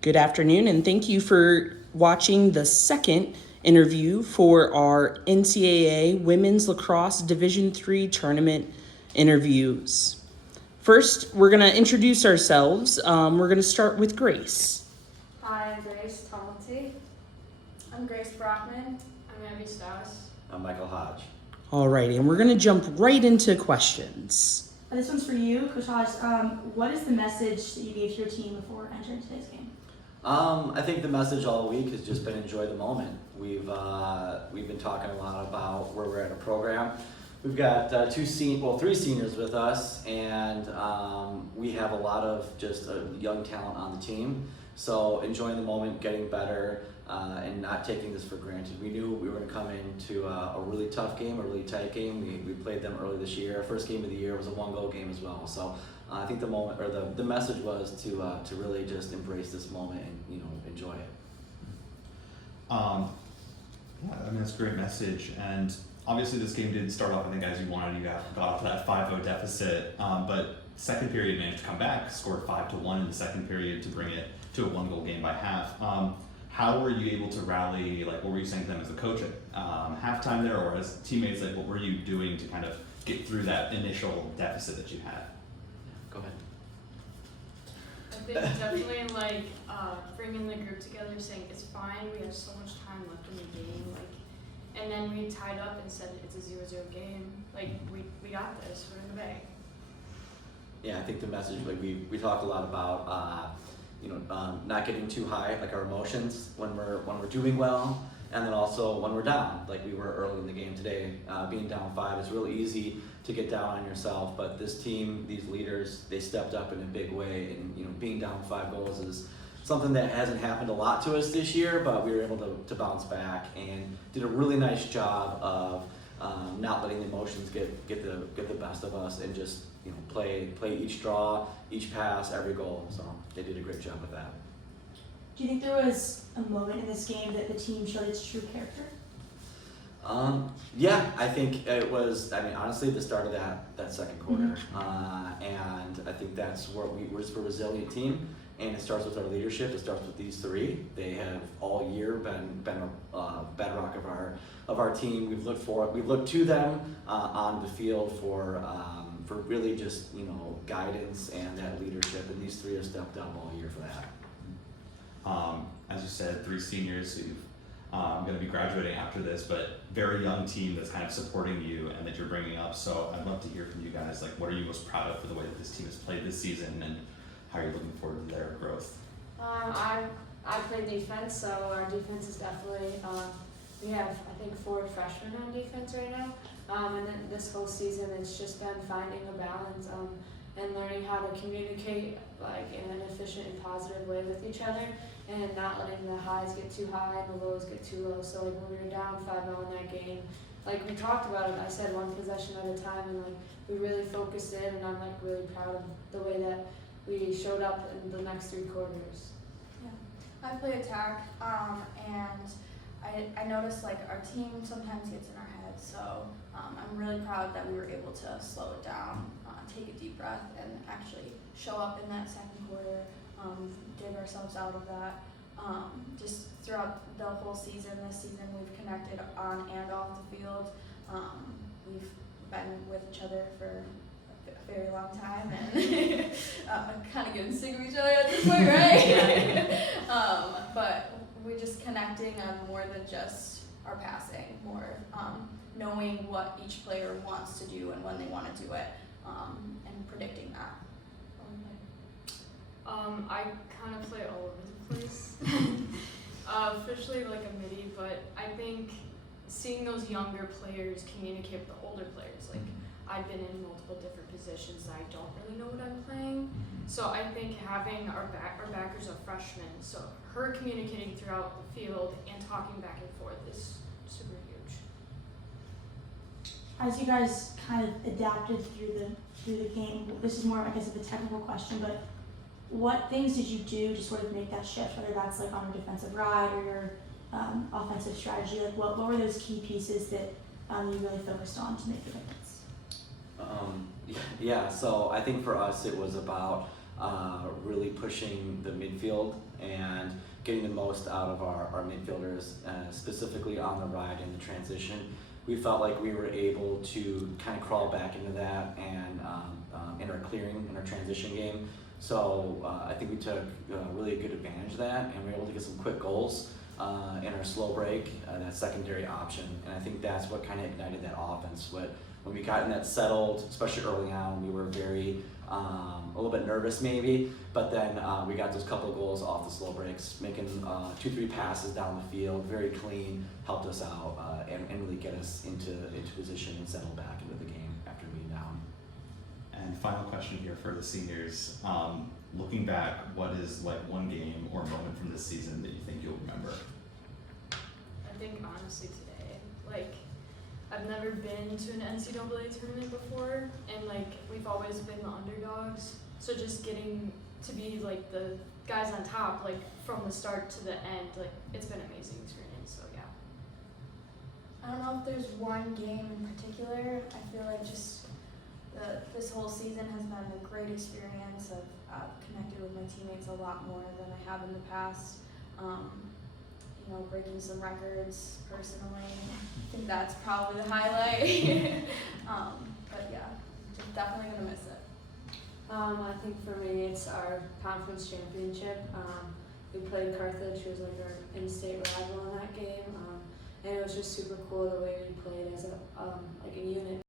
Good afternoon, and thank you for watching the second interview for our NCAA Women's Lacrosse Division-III Tournament interviews. First, we're going to introduce ourselves. We're going to start with Grace. Hi, I'm Grace Tumilty. I'm Grace Brockman. I'm Abby Stas. I'm Michael Hodge. Alrighty, and we're going to jump right into questions. This one's for you, Coach Hodge. What is the message that you gave to your team before entering today's game? I think the message all week has just been enjoy the moment. We've been talking a lot about where we're at in a program. We've got three seniors with us, and we have a lot of just young talent on the team. So enjoying the moment, getting better, and not taking this for granted. We knew we were going to come into a really tough game, a really tight game. We played them early this year. Our first game of the year was a one-goal game as well. So I think the message was to really just embrace this moment and enjoy it. That's a great message. And obviously this game didn't start off, I think, as you wanted. You got off that 5-0 deficit, but second period managed to come back, scored 5-1 in the second period to bring it to a one-goal game by half. How were you able to rally? What were you saying to them as a coach at halftime there, or as teammates? What were you doing to kind of get through that initial deficit that you had? Go ahead. I think definitely bringing the group together, saying it's fine, we have so much time left in the game, and then we tied up and said it's a 0-0 game. We got this, we're in the bag. Yeah, I think the message, we talked a lot about, not getting too high, our emotions when we're doing well, and then also when we're down, like we were early in the game today. Being down 5, it's really easy to get down on yourself, but this team, these leaders, they stepped up in a big way, and being down 5 goals is something that hasn't happened a lot to us this year, but we were able to bounce back and did a really nice job of not letting the emotions get the best of us, and just play each draw, each pass, every goal. So they did a great job with that. Do you think there was a moment in this game that the team showed its true character? Yeah, I think it was. Honestly, the start of that second quarter, and I think that's where we're just a resilient team. And it starts with our leadership. It starts with these 3. They have all year been a bedrock of our team. We've looked to them on the field for really just guidance and that leadership. And these 3 have stepped up all year for that. As you said, 3 seniors who going to be graduating after this, but very young team that's kind of supporting you and that you're bringing up. So I'd love to hear from you guys. What are you most proud of for the way that this team has played this season, and how are you looking forward to their growth? I play defense, so our defense is definitely, we have, I think, 4 freshmen on defense right now. And then this whole season, it's just been finding a balance and learning how to communicate in an efficient and positive way with each other, and not letting the highs get too high and the lows get too low. So when we were down 5-0 in that game, we talked about it, I said one possession at a time, and we really focused in, and I'm really proud of the way that we showed up in the next 3 quarters. Yeah, I play attack, and I noticed our team sometimes gets in our heads, so I'm really proud that we were able to slow it down, take a deep breath, and actually show up in that second quarter, dig ourselves out of that. Just throughout the whole season, this season we've connected on and off the field. We've been with each other for a very long time, and I'm kind of getting sick of each other at this point, right? But we're just connecting on more than just our passing, more knowing what each player wants to do and when they want to do it, and predicting that. I kind of play all over the place, officially a midi, but I think seeing those younger players communicate with the older players, I've been in multiple different positions, I don't really know what I'm playing, so I think having our backers are freshmen, so her communicating throughout the field and talking back and forth is super huge. As you guys kind of adapted through the game, this is more, I guess, of a technical question, but what things did you do to sort of make that shift, whether that's on your defensive ride or your offensive strategy? What were those key pieces that you really focused on to make the difference? Yeah, so I think for us it was about really pushing the midfield and getting the most out of our midfielders, specifically on the ride and the transition. We felt like we were able to kind of crawl back into that and in our clearing, in our transition game. So I think we took really good advantage of that, and we were able to get some quick goals in our slow break, that secondary option. And I think that's what kind of ignited that offense. When we got in that settled, especially early on, we were very, a little bit nervous maybe, but then we got those couple of goals off the slow breaks, making 2-3 passes down the field, very clean, helped us out and really get us into position and settle back into the game after being down. And final question here for the seniors. Looking back, what is like one game or moment from this season that you think you'll remember? I think honestly today, like, I've never been to an NCAA tournament before, and like we've always been the underdogs. So just getting to be like the guys on top, like from the start to the end, like it's been an amazing experience. So yeah. I don't know if there's one game in particular. I feel like just this whole season has been a great experience. I've connected with my teammates a lot more than I have in the past. You know, breaking some records personally. I think that's probably the highlight. But yeah, just definitely gonna miss it. I think for me it's our conference championship. We played Carthage, who was like our in-state rival in that game, and it was just super cool the way we played as a unit.